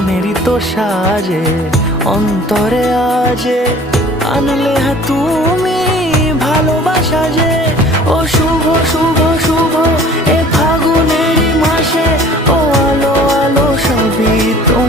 মনেরই তো সাজে অন্তরে আজে আনলে তুমি ভালোবাসা যে। ও শুভ শুভ শুভ এ ফাগুনেরই মাসে, ও আলো আলো সবই তোমার।